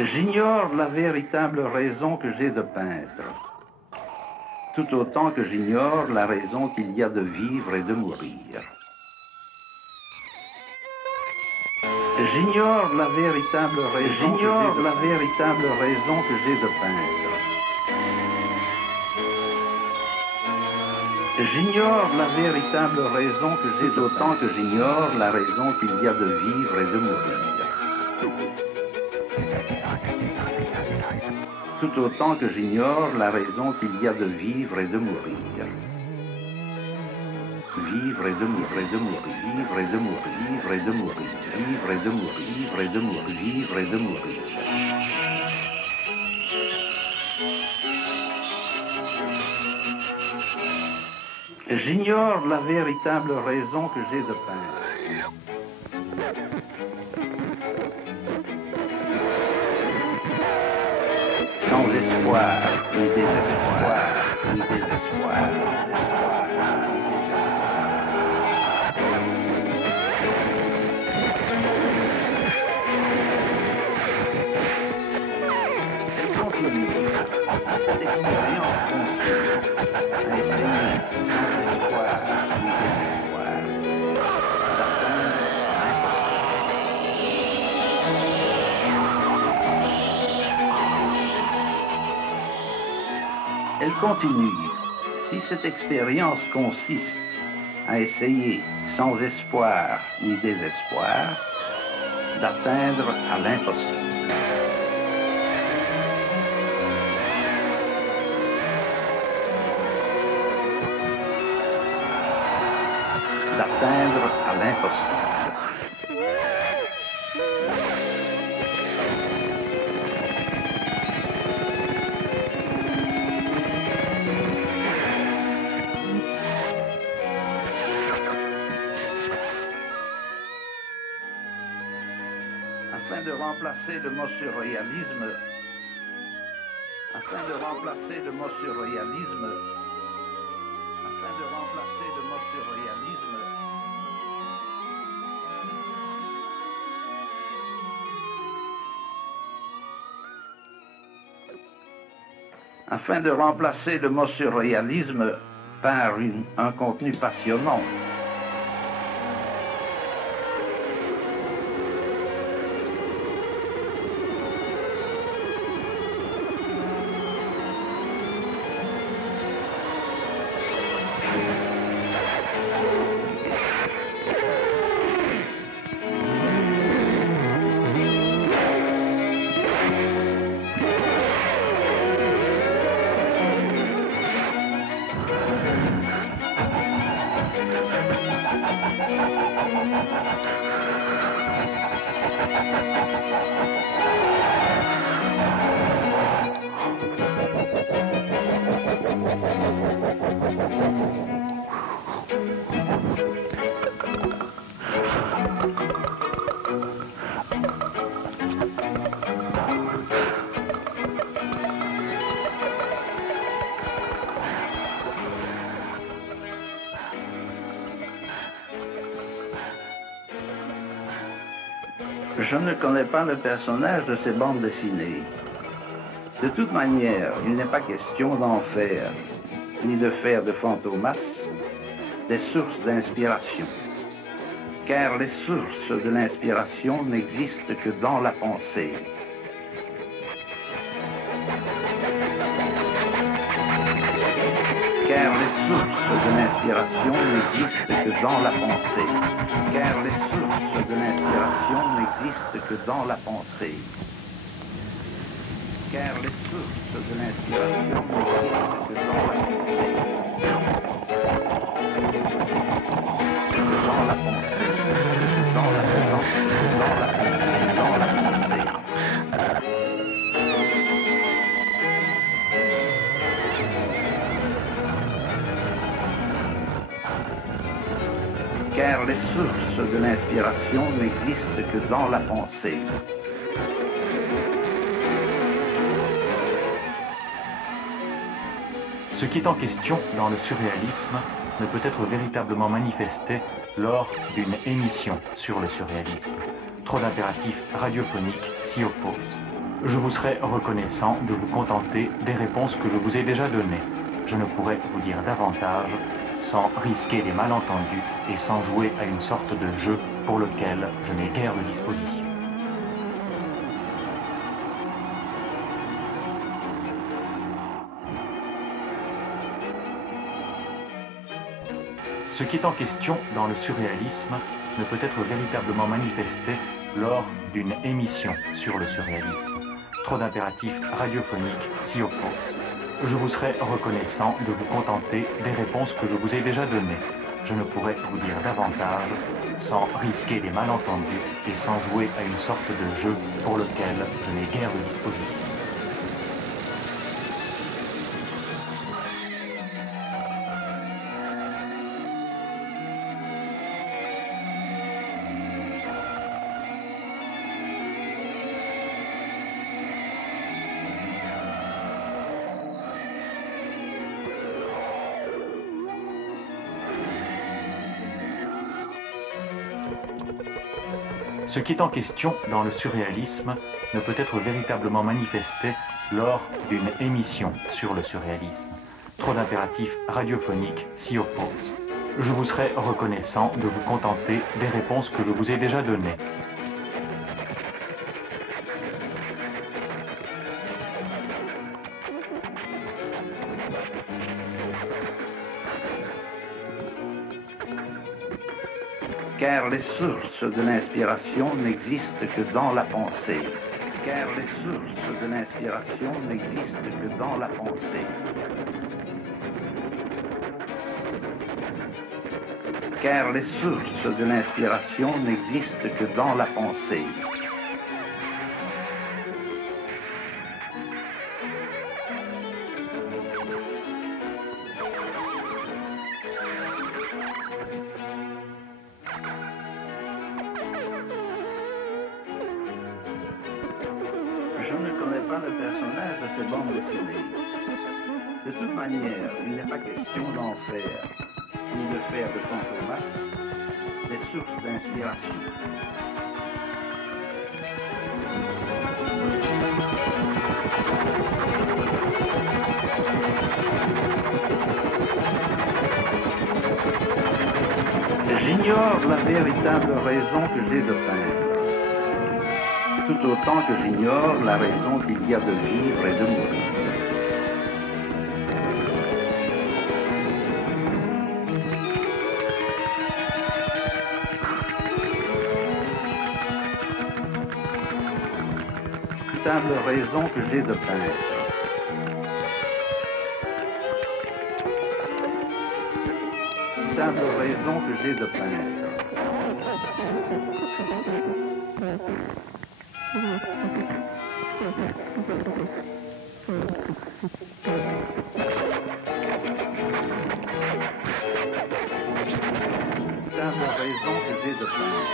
J'ignore la véritable raison que j'ai de peindre, tout autant que j'ignore la raison qu'il y a de vivre et de mourir. J'ignore la véritable raison que j'ai de peindre. J'ignore la véritable raison que j'ai d'autant que j'ignore la raison qu'il y a de vivre et de mourir. Tout autant que j'ignore la raison qu'il y a de vivre et de mourir. Vivre et de mourir, et de mourir, vivre et de mourir, vivre et de mourir, vivre et de mourir, vivre et de mourir, vivre et de mourir. J'ignore la véritable raison que j'ai de peindre. Sans espoir, ni désespoir, ni désespoir. Elle compte le mieux. Cette expérience consiste à essayer, sans espoir, ni désespoir, d'atteindre Elle continue. Si cette expérience consiste à essayer, sans espoir ni désespoir, d'atteindre à l'impossible. D'atteindre à l'impossible. Afin de remplacer le mot surréalisme, afin de remplacer le mot surréalisme, afin de remplacer le mot surréalisme, afin de remplacer le mot surréalisme par un contenu passionnant. Je ne connais pas le personnage de ces bandes dessinées. De toute manière, il n'est pas question d'en faire, ni de faire de Fantomas des sources d'inspiration. Car les sources de l'inspiration n'existent que dans la pensée. Car les sources de l'inspiration n'existent que dans la pensée. Car les sources de l'inspiration n'existent que dans la pensée. Car les sources de l'inspiration n'existent que dans la pensée. Dans la pensée. Dans la pensée. Dans la pensée. Dans la pensée. Car les sources de l'inspiration n'existent que dans la pensée. Ce qui est en question dans le surréalisme ne peut être véritablement manifesté lors d'une émission sur le surréalisme. Trop d'impératifs radiophoniques s'y opposent. Je vous serais reconnaissant de vous contenter des réponses que je vous ai déjà données. Je ne pourrais vous dire davantage sans risquer des malentendus et sans jouer à une sorte de jeu pour lequel je n'ai guère de disposition. Ce qui est en question dans le surréalisme ne peut être véritablement manifesté lors d'une émission sur le surréalisme. Trop d'impératifs radiophoniques s'y opposent. Je vous serais reconnaissant de vous contenter des réponses que je vous ai déjà données. Je ne pourrais vous dire davantage sans risquer des malentendus et sans jouer à une sorte de jeu pour lequel je n'ai guère de disposition. Ce qui est en question dans le surréalisme ne peut être véritablement manifesté lors d'une émission sur le surréalisme. Trop d'impératifs radiophoniques s'y opposent. Je vous serais reconnaissant de vous contenter des réponses que je vous ai déjà données. Car les sources de l'inspiration n'existent que dans la pensée. Car les sources de l'inspiration n'existent que dans la pensée. Car les sources de l'inspiration n'existent que dans la pensée. Je ne connais pas le personnage de ces bandes dessinées. De toute manière, il n'est pas question d'en faire, ni de faire de fantomas des sources d'inspiration. J'ignore la véritable raison que j'ai de peindre, tout autant que j'ignore la raison qu'il y a de vivre et de mourir. Véritable raison que j'ai de peindre. Véritable raison que j'ai de peindre. Véritable raison que j'ai de peindre.